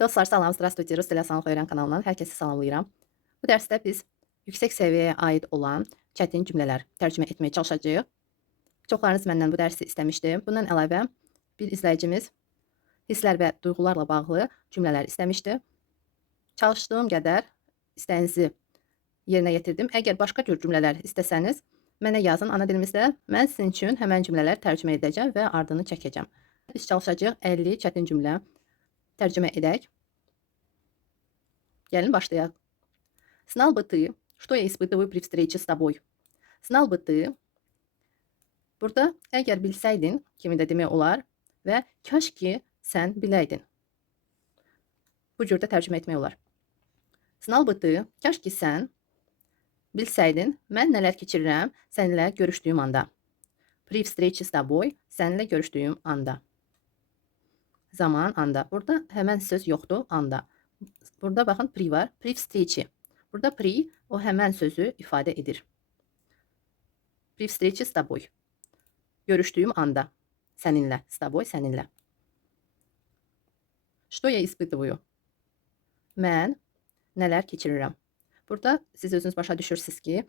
Dostlar, salam, здравствуйте. Rus dili asanlıq öyrən kanalından hər kəsi salamlayıram. Bu dərsdə biz yüksək səviyyəyə aid olan çətin cümlələr tərcümə etməyə çalışacağıq. Çoxlarınız məndən bu dərsi istəmişdi. Bundan əlavə bir izləyicimiz hisslər və duyğularla bağlı cümlələr istəmişdi. Çalışdığım qədər istəyinizi yerinə yetirdim. Əgər başqa cür cümlələr istəsəniz, mənə yazın ana dilimizdə. Mən sizin üçün həmən cümlələr tərcümə edəcəm və ardını çəkəcəm. Biz çalışacağıq 50 çətin cümlə tərcümə edək. Gəlin başlayaq. Знал бы ты, что я испытываю при встрече с тобой. Знал бы ты. Burada əgər bilsəydin kimi də demək olar və kaş ki sən biləydin. Bu cürdə tərcümə etmək olar. Знал бы ты, kaş ki sən bilsəydin, mən nələr keçirirəm səninlə görüşdüyüm anda. При встрече с тобой, səninlə görüşdüyüm anda. Zaman, anda. Burada həmən söz yoxdur, anda. Burada baxın, pri var, при встрече. Burada pri o həmən sözü ifadə edir. При встрече с тобой. Görüşdüyüm anda. Səninlə. С тобой, səninlə. Что я испытываю? Mən nələr keçirirəm? Burada siz özünüz başa düşürsünüz ki,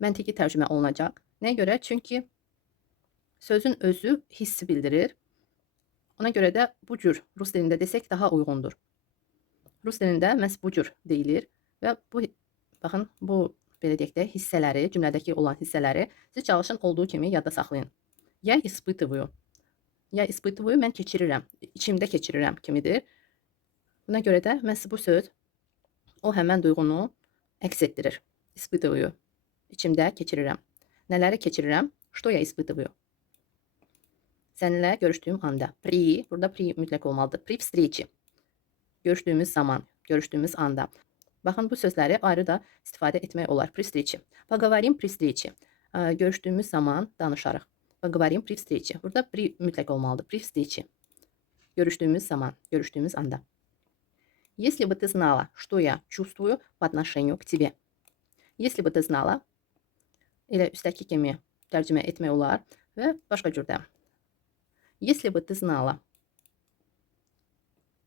məntiqi tərcümə olunacaq. Nəyə görə? Çünki sözün özü hissi bildirir. Ona görə də bu cür rus dilində desək daha uyğundur. Rus dilində məhz bu cür deyilir və bu, baxın, bu belə deyək də hissələri, cümlədəki olan hissələri siz çalışın olduğu kimi yadda saxlayın. Я испытываю. Я испытываю, mən keçirirəm, içimdə keçirirəm kimidir. Buna görə də məhz bu söz o həmən duyğunu əks etdirir. Испытываю. İçimdə keçirirəm. Nələri keçirirəm? Что я испытываю? Səninlə görüşdüyüm anda. При, burada при mütləq olmalıdır. При встрече. Görüşdüyümüz zaman, görüşdüyümüz anda. Baxın, bu sözləri ayrı da istifadə etmək olar. При встрече. Поговорим при встрече. Görüşdüyümüz zaman danışarıq. Поговорим при встрече. Burada при mütləq olmalıdır. При встрече. Görüşdüyümüz zaman, görüşdüyümüz anda. Если бы ты знала, что я чувствую по отношению к тебе. Если бы ты знала, elə üstəki kimi tərcümə etmək olar və başqa cürdə. Если бы ты знала.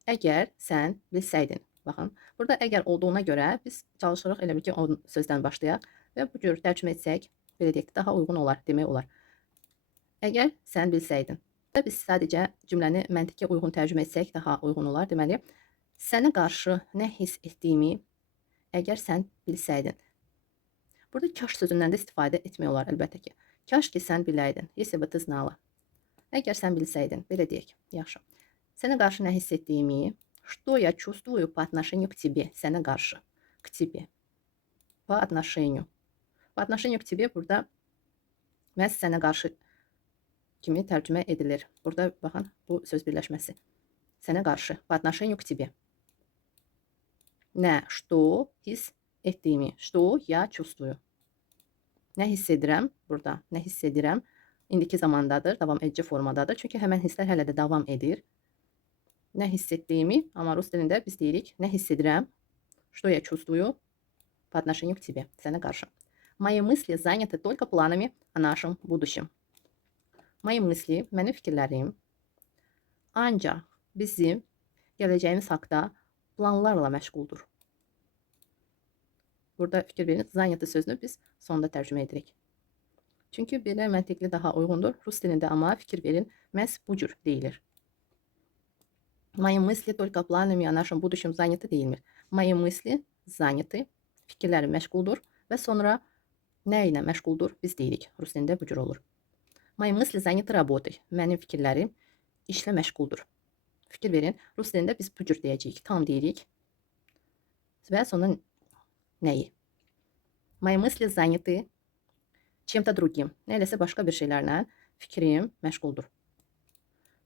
Əgər sən bilsəydin. Baxın, burada əgər olduğuna görə biz çalışırıq elə bil ki, o sözdən başlayaq və bu cür tərcümə etsək, belə deyək, daha uyğun olar, demək olar. Əgər sən bilsəydin. Biz sadəcə cümləni məntiqə uyğun tərcümə etsək daha uyğun olar. Deməli, sənə qarşı nə hiss etdiyimi əgər sən bilsəydin. Burada kaş sözündən də istifadə etmək olar əlbəttə ki. Kaş ki sən biləydin. Если бы ты знала. Əgər sən bilsəydin, belə deyək. Yaxşı. Sənə qarşı nə hiss etdiyimi, что я чувствую по отношению к тебе. Sənə qarşı. К тебе. По отношению. По отношению к тебе burada məhz sənə qarşı kimi tərcümə edilir. Burada baxın, bu söz birləşməsi. Sənə qarşı. По отношению к тебе. Nə? Что hiss etdiyimi. Что я чувствую. Nə hiss edirəm? Burada. Nə hiss edirəm? İndiki zamandadır, davam edici formadadır. Çünki həmən hisslər hələ də davam edir. Nə hiss etdiyimi, amma rus dilində biz deyirik, nə hiss edirəm? Что я чувствую по отношению к тебе. Sənə qarşı. Мои мысли заняты только планами о нашем будущем. Мои мысли, mənim fikirlərim ancaq bizim gələcəyimiz haqda planlarla məşğuldur. Burada fikir verin, zaняты sözünü biz sonda tərcümə edirik. Çünki belə məntiqli daha uyğundur. Rus dilində amma fikir verin, məhz bu cür deyilir. Мои мысли только планами о нашем будущем заняты deyilmir. Мои мысли заняты, fikirlərim məşğuldur və sonra nə ilə məşğuldur biz deyirik. Rus dilində bu cür olur. Мои мысли заняты работой. Mənim fikirlərim işlə məşğuldur. Fikir verin, rus dilində biz bu cür deyəcəyik. Tam deyirik və sonra nəyi? Мои мысли заняты чем-то другим. Nəyiləsə başqa bir şeylərlə fikrim məşğuldur.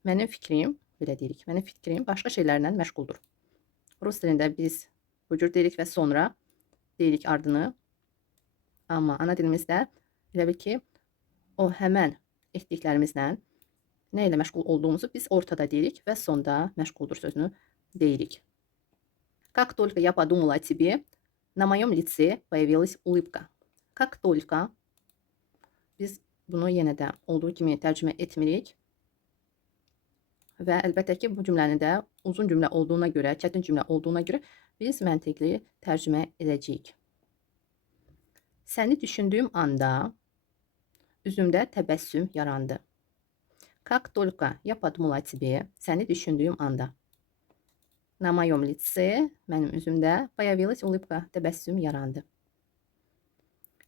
Mənim fikrim, belə deyirik, mənim fikrim başqa şeylərlə məşğuldur. Rus dilində biz bu cür deyirik və sonra deyirik ardını. Amma ana dilimizdə elə bil ki, o həmən etdiklərimizlə nə ilə məşğul olduğumuzu biz ortada deyirik və sonda məşğuldur sözünü deyirik. Как только я подумала о тебе, на моем лице появилась улыбка. Как только. Biz bunu yenə də olduğu kimi tərcümə etmirik. Və əlbəttə ki, bu cümləni də uzun cümlə olduğuna görə, çətin cümlə olduğuna görə biz məntiqli tərcümə edəcəyik. Səni düşündüyüm anda üzümdə təbəssüm yarandı. Как только я подумала о тебе, səni düşündüyüm anda. На моем лице, mənim üzümdə появилась улыбка, təbəssüm yarandı.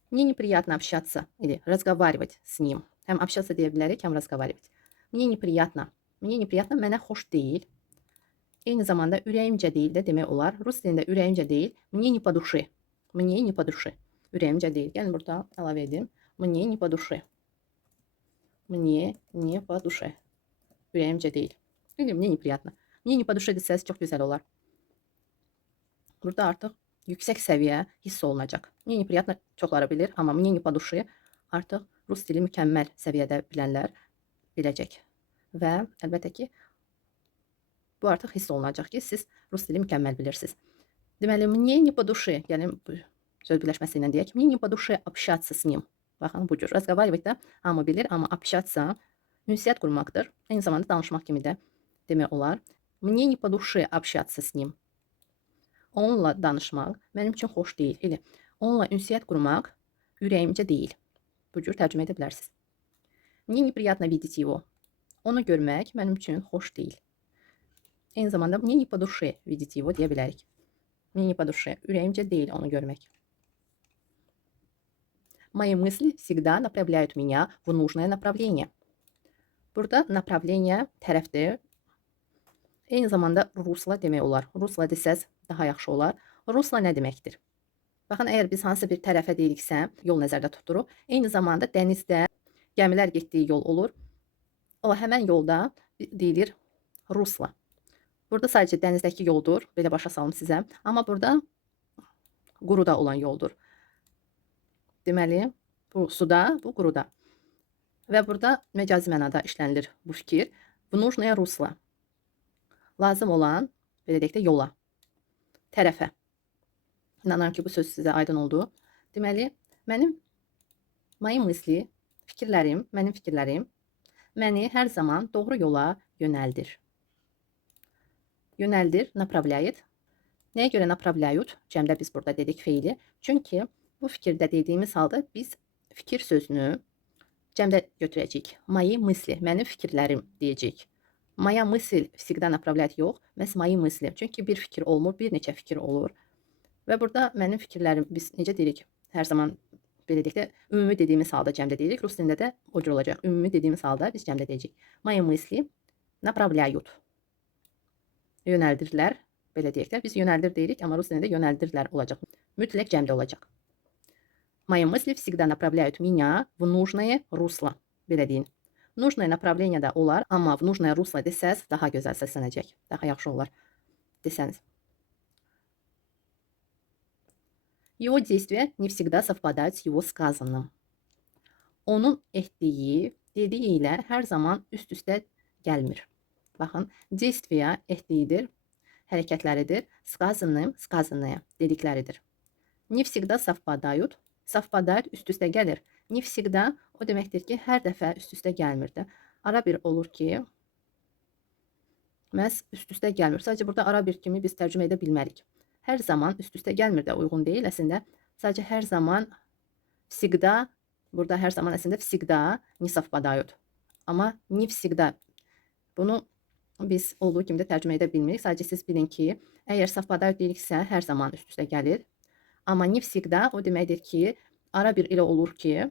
Мне неприятно общаться или разговаривать с ним. Həm общаться deyə bilərik, həm разговаривать. Мне неприятно. Мне неприятно mənə xoş deyil. Eyni zamanda ürəyimcə deyil də demək olar. Rus dilində ürəyimcə deyil. Мне не по душе. Мне не по душе. Ürəyimcə deyil. Gəlin burada əlavə edim. Мне не по душе. Мне не по душе. Ürəyimcə deyil. İndi мне неприятно. Мне не по душе desəz çox gözəl olar. Burada artıq yüksək səviyyə hiss olunacaq. Мне неприятно çoxları bilir, amma мне не по душе artıq rus dili mükəmməl səviyyədə bilənlər biləcək. Və əlbəttə ki, bu artıq hiss olunacaq ki, siz rus dili mükəmməl bilirsiniz. Deməli, мне не по душе, gəlin söz birləşməsi ilə deyək. Мне не по душе общаться с ним. Baxın, bu cür. Разговаривать da hamı bilir, amma общаться ünsiyyət qurmaqdır. Eyni zamanda danışmaq kimi də demək olar. Мне не по душе общаться с ним. Onunla danışmaq mənim üçün xoş deyil. Elə onunla ünsiyyət qurmaq ürəyimcə deyil. Bu cür tərcümə edə bilərsiniz. Мне неприятно видеть его. Onu görmək mənim üçün xoş deyil. Eyni zamanda мне не по душе видеть его deyə bilərik. Мне не по душе. Ürəyimcə deyil onu görmək. Мои мысли всегда направляют меня в нужное направление. Burada направление tərəfdir. Eyni zamanda rusla demək olar. Rusla desəz daha yaxşı olar. Rusla nə deməkdir? Baxın, əgər biz hansı bir tərəfə deyiriksə, yol nəzərdə tuturuq. Eyni zamanda dənizdə gəmilər getdiyi yol olur. O həmən yolda deyilir rusla. Burada sadəcə dənizdəki yoldur. Belə başa salım sizə. Amma burada quruda olan yoldur. Deməli, bu suda, bu quruda. Və burada məcazi mənada işlənilir bu fikir. В нужное русло. Lazım olan, belə deyək də, yola, tərəfə. İnanıram ki, bu söz sizə aydın oldu. Deməli, мои мысли, mənim fikirlərim məni hər zaman doğru yola yönəldir. Yönəldir, направляет. Nəyə görə направляют? Cəmdə biz burada dedik feili. Çünki bu fikirdə dediyimiz halda biz fikir sözünü cəmdə götürəcəyik. Мои мысли, mənim fikirlərim deyəcəyik. Моя мысль всегда направляет yox, məhz мои мысли. Çünki bir fikir olmur, bir neçə fikir olur. Və burada mənim fikirlərim biz necə deyirik? Hər zaman belə deyək də, ümumi dediyimiz halda cəmdə deyirik. Rus dilində də o cür olacaq. Ümumi dediyimiz halda biz cəmdə deyəcəyik. Мои мысли направляют. Yönəldirlər, belə deyək də. Biz yönəldir deyirik, amma rus dilində yönəldirlər olacaq. Mütləq cəmdə olacaq. Мои мысли всегда направляют меня в нужное русло. Belə deyin. Нужное направление də olar, amma в нужное русло desəz daha gözəl səslənəcək. Daha yaxşı olar desəniz. Его действия не всегда совпадают с его сказанным. Onun etdiyi, dediyi ilə hər zaman üst-üstə gəlmir. Baxın, действия etdiyidir, hərəkətləridir. Сказанным, сказанное dedikləridir. Не всегда совпадают. Совпадают üst-üstə gəlir. Не всегда o deməkdir ki, hər dəfə üst-üstə gəlmir də. Ara bir olur ki, məhz üst-üstə gəlmir. Sadəcə burada ara bir kimi biz tərcümə edə bilmərik. Hər zaman üst-üstə gəlmir də uyğun deyil əslində. Sadəcə hər zaman всегда, burada hər zaman əslində всегда не совпадают. Amma не всегда. Bunu biz olduğu kimi də tərcümə edə bilmirik. Sadəcə siz bilin ki, əgər совпадают deyiriksə, hər zaman üst-üstə gəlir. Amma не всегда o deməkdir ki, ara bir elə olur ki,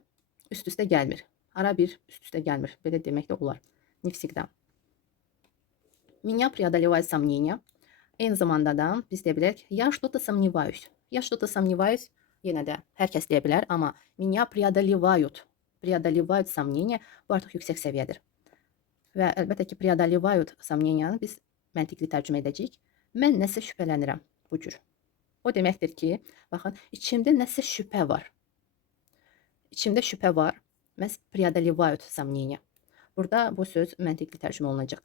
üst-üstə gəlmir. Ara bir üst-üstə gəlmir. Belə demək də olar. Не всегда. Меня преодолевают сомнения. Eyni zamanda da biz deyə bilərik, я что-то сомневаюсь. Я что-то сомневаюсь. Yenə də hər kəs deyə bilər, amma меня преодолевают. Преодолевают сомнения. Bu artıq yüksək səviyyədir. Və əlbəttə ki, преодолевают сомнениyanı biz məntiqli tərcümə edəcəyik. Mən nəsə şübhələnirəm bu cür. O deməkdir ki, baxın, içimdə nəsə şübhə var. İçimdə şübhə var. Məhz преодолевают сомнения. Burada bu söz məntiqli tərcümə olunacaq.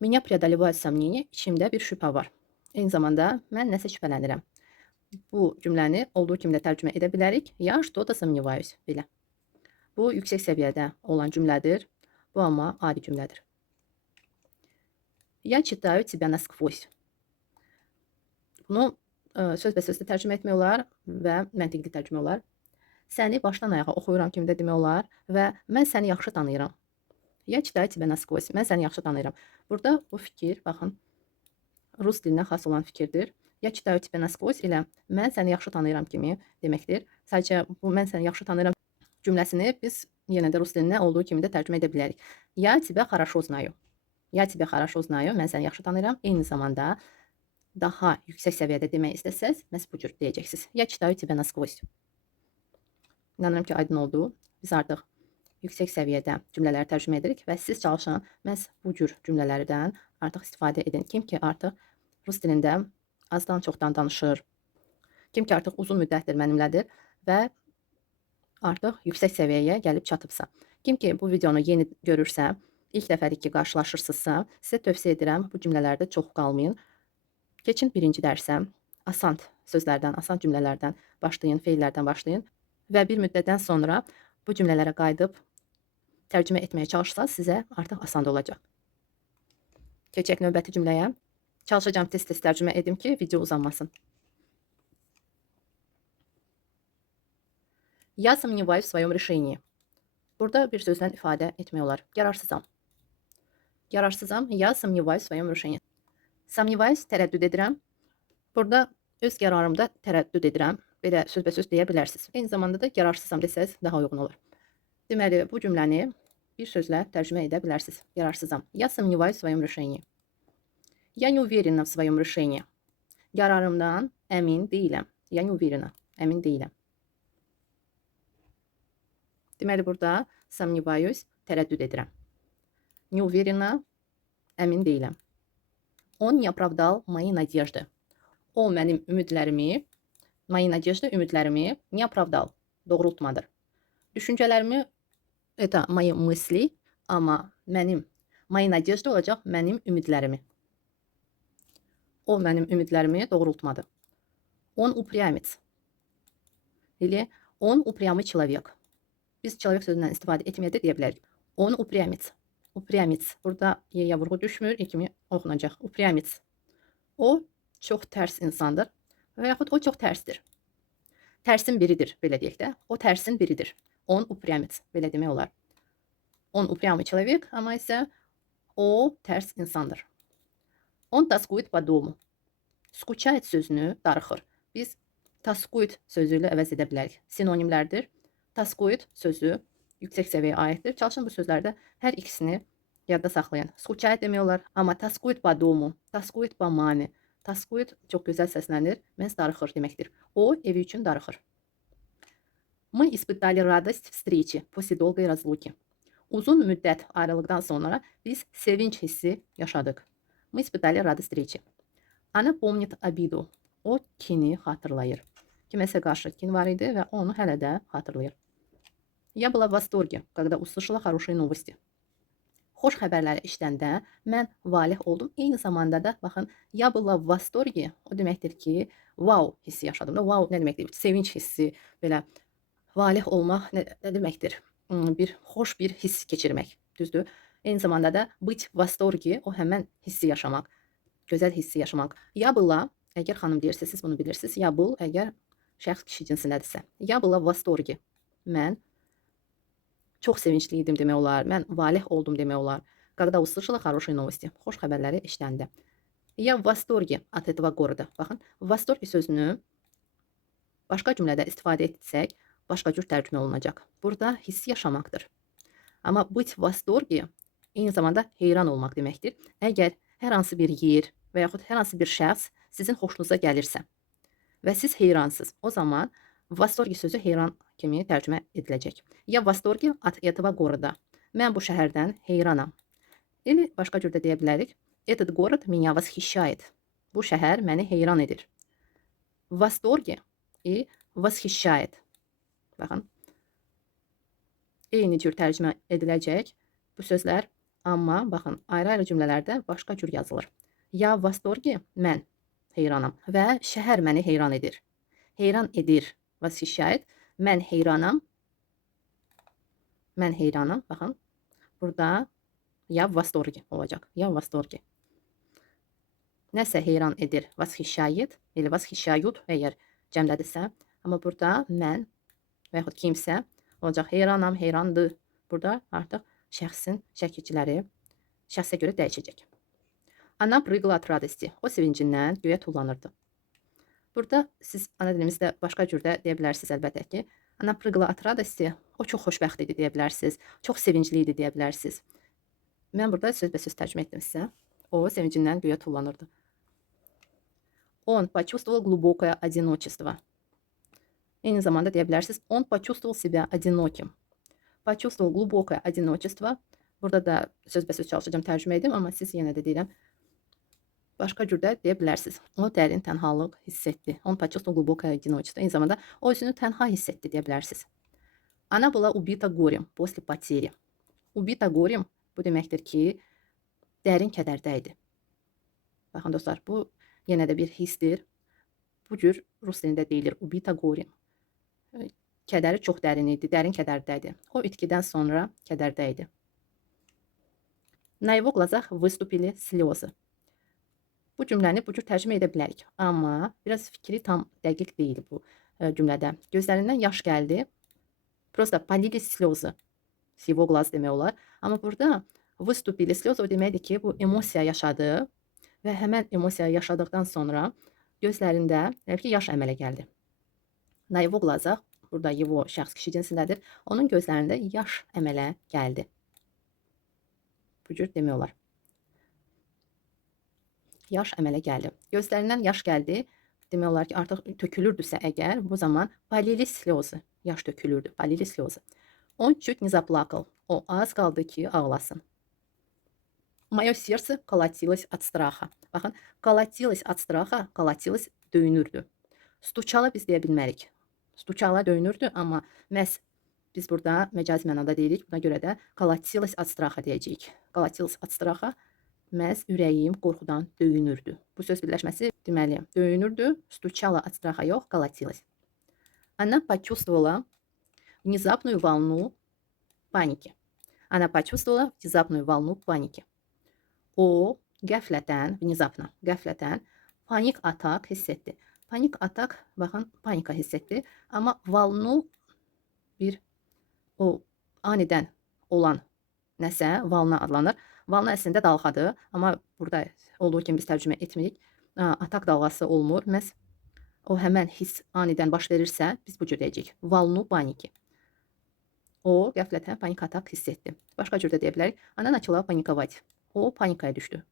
Меня преодолевают сомнения. İçimdə bir şübhə var. Eyni zamanda mən nəsə şübhələnirəm. Bu cümləni olduğu kimi də tərcümə edə bilərik. Я что-то сомневаюсь. Belə. Bu yüksək səviyyədə olan cümlədir. Bu amma adi cümlədir. Я читаю тебя наskвозь. Bunu sözbəsöz də tərcümə etmək olar və məntiqli tərcümə olar. Səni başdan ayağa oxuyuram kimi də demək olar və mən səni yaxşı tanıyıram. Я читаю тебя насквозь. Mən səni yaxşı tanıyıram. Burada bu fikir, baxın, rus dilinə xas olan fikirdir. Я читаю тебя насквозь ilə mən səni yaxşı tanıyıram kimi deməkdir. Sadəcə bu mən səni yaxşı tanıyıram cümləsini biz yenə də rus dilinə olduğu kimi də tərcümə edə bilərik. Я тебя хорошо знаю. Я тебя хорошо знаю. Mən səni yaxşı tanıyıram. Eyni zamanda daha yüksək səviyyədə demək istəsəz, məhz bu cür deyəcəksiniz. Я читаю тебя насквозь. İnanıram ki, aydın oldu. Biz artıq yüksək səviyyədə cümlələri tərcümə edirik və siz çalışın, məhz bu cür cümlələrdən artıq istifadə edin. Kim ki artıq rus dilində azdan çoxdan danışır, kim ki artıq uzun müddətdir mənimlədir və artıq yüksək səviyyəyə gəlib çatıbsa. Kim ki bu videonu yeni görürsə, ilk dəfədir ki qarşılaşırsınızsa, sizə tövsiyə edirəm, bu cümlələrdə çox qalmayın. Keçin birinci dərsə, asan sözlərdən, asan cümlələrdən başlayın, feillərdən başlayın və bir müddətdən sonra bu cümlələrə qayıdıb tərcümə etməyə çalışsanız sizə artıq asan olacaq. Keçək növbəti cümləyə. Çalışacağım tez-tez tərcümə edim ki, video uzanmasın. Я сомневаюсь в своем решении. Burada bir sözlə ifadə etmək olar. Yararsızam. Yararsızam. Я сомневаюсь в своем решении. Сомневаюсь, tərəddüd edirəm. Burada öz qərarımda tərəddüd edirəm. Belə sözbəsöz deyə bilərsiniz. Eyni zamanda da yararsızam desəz daha uyğun olur. Deməli, bu cümləni bir sözlə tərcümə edə bilərsiniz. Yararsızam. Я сомневаюсь в своем решении. Я не уверена в своем решении. Qərarımdan əmin deyiləm. Я не уверена. Əmin deyiləm. Deməli, burada сомневаюсь, tərəddüd edirəm. Не уверена, əmin deyiləm. Он не оправдал мои надежды. O mənim ümidlərimi, мои надежды, ümidlərimi не оправдал, doğrultmadır. Düşüncələrimi, это мои мысли, amma mənim, мои надежды olacaq mənim ümidlərimi. O mənim ümidlərimi doğrultmadı. Он упрямец. Или он упрямый человек. Biz человек sözündən istifadə etməyə də deyə bilərik. Он упрямец. Упрямец. Burada y-yə vurğu düşmür, kimi oxunacaq. Упрямец. O çox tərs insandır və yaxud o çox tərsdir. Tərsin biridir, belə deyək də. O tərsin biridir. Он упрямец. Belə demək olar. Он упрямый человек, amma isə o tərs insandır. Он тоскует по дому. Скучает sözünü darıxır. Biz тоскует sözü ilə əvəz edə bilərik. Sinonimlərdir. Тоскует sözü yüksək səviyyəyə aiddir. Çalışın bu sözlərdə hər ikisini yadda saxlayın. Скучает demək olar, amma тоскует по дому, тоскует по маме. Тоскует çox gözəl səslənir, məhz darıxır deməkdir. O evi üçün darıxır. Мы испытали радость встречи после долгой разлуки. Uzun müddət ayrılıqdan sonra biz sevinç hissi yaşadıq. Мы испытали радость встречи. Она помнит обиду. O kini xatırlayır. Kiməsə qarşı kin var idi və onu hələ də xatırlayır. Я была в восторге, когда услышала хорошие новости. Xoş xəbərləri eşidəndə mən valeh oldum. Eyni zamanda da baxın, я была в восторге o deməkdir ki, wow hissi yaşadım da. Wow nə deməkdir? Sevinç hissi, belə valeh olmaq nə deməkdir? Bir xoş bir hiss keçirmək, düzdür? Eyni zamanda da быть в восторге o həmən hissi yaşamaq, gözəl hissi yaşamaq. Я была, əgər xanım deyirsə, siz bunu bilirsiniz. Я был, əgər şəxs kişi cinsindədirsə. Я была в восторге. Mən çox sevincli idim demək olar. Mən valeh oldum demək olar. Когда услышала хорошие новости. Xoş xəbərləri eşidəndə. Я в восторге от этого города. Baxın, в восторге sözünü başqa cümlədə istifadə etsək, başqa cür tərcümə olunacaq. Burada hissi yaşamaqdır. Amma быть в восторге eyni zamanda heyran olmaq deməkdir. Əgər hər hansı bir yer və yaxud hər hansı bir şəxs sizin xoşunuza gəlirsə və siz heyransınız, o zaman в восторге sözü heyran kimi tərcümə ediləcək. Я в восторге от этого города. Mən bu şəhərdən heyranam. Elə başqa cür də deyə bilərik. Этот город меня восхищает. Bu şəhər məni heyran edir. В восторге и восхищает. Baxın. Eyni cür tərcümə ediləcək bu sözlər, amma baxın, ayrı-ayrı cümlələrdə başqa cür yazılır. Я в восторге, mən heyranam və şəhər məni heyran edir. Heyran edir, восхищает. Mən heyranam. Mən heyranam. Baxın. Burada я в восторге olacaq. Я в восторге. Nəsə heyran edir. Vasxişayet, elə vasxişayut əgər cəmlədirsə. Amma burada mən və yaxud kimsə olacaq. Heyranam, heyrandır. Burada artıq şəxsin şəkilçiləri şəxsə görə dəyişəcək. Ana prıgla от радости. O sevincindən göyə tullanırdı. Burada siz ana dilimizdə başqa cürdə deyə bilərsiniz əlbəttə ki. Ana prıgla от радости. O çox xoşbəxt idi deyə bilərsiniz. Çox sevincli idi deyə bilərsiniz. Mən burada sözbəsöz tərcümə etdim sizə. O sevincindən göyə tullanırdı. Он почувствовал глубокое одиночество. Eyni zamanda deyə bilərsiniz. Он почувствовал себя одиноким. Почувствовал глубокое одиночество. Burada da sözbəsöz çalışacağım tərcümə edim, amma siz yenə də deyirəm. Başqa cürdə deyə bilərsiniz. O dərin tənhalıq hiss etdi. Он почувствовал глубокое одиночество. Eyni zamanda o özünü tənha hiss etdi deyə bilərsiniz. Она была убита горем после потери. Убита горем bu deməkdir ki, dərin kədərdə idi. Baxın dostlar, bu yenə də bir hissdir. Bu cür rus dilində deyilir. Ubita gorem. Kədəri çox dərin idi, dərin kədərdə idi. O itkidən sonra kədərdə idi. На его глазах выступили слезы. Bu cümləni bu cür tərcümə edə bilərik. Amma biraz fikri tam dəqiq deyil bu cümlədə. Gözlərindən yaş gəldi. Просто полились слезы. С его глаз demək olar. Amma burada выступили слезы o deməkdir ki, bu emosiya yaşadı və həmən emosiya yaşadıqdan sonra gözlərində ki, yaş əmələ gəldi. На его глазах, burada его şəxs kişi cinsindədir. Onun gözlərində yaş əmələ gəldi. Bu cür demək olar. Yaş əmələ gəldi. Gözlərindən yaş gəldi. Demək olar ki, artıq tökülürdüsə əgər, bu zaman полились слезы. Yaş tökülürdü. Полились слезы. Он чуть не заплакал. O az qaldı ki, ağlasın. Мое сердце колотилось от страха. Baxın, колотилось от страха, колотилось döyünürdü. Стучало biz deyə bilmərik. Стучало döyünürdü, amma məhz biz burada məcazi mənada deyirik. Buna görə də колотилось от страха deyəcəyik. Колотилось от страха məhz ürəyim qorxudan döyünürdü. Bu söz birləşməsi deməli, döyünürdü. Стучало от страха yox, колотилось. Она почувствовала внезапную волну паники. Она почувствовала внезапную волну паники. O qəflətən, внезапно, qəflətən panik atak hiss etdi. Panik atak, baxın, panika hiss etdi. Amma valnu bir o anidən olan nəsə valna adlanır. Valna əslində dalğadır, amma burada olduğu kimi biz tərcümə etmirik. Atak dalğası olmur. Məhz o həmən hiss anidən baş verirsə, biz bu cür deyəcəyik. Valnu paniki. O qəflətən panik atak hiss etdi. Başqa cürdə deyə bilərik. Она начала паниковать. O panikaya düşdü.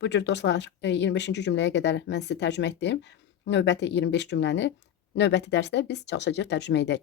Bu cür dostlar 25-ci cümləyə qədər mən sizə tərcümə etdim. Növbəti 25 cümləni növbəti dərsdə biz çalışacağıq tərcümə edək.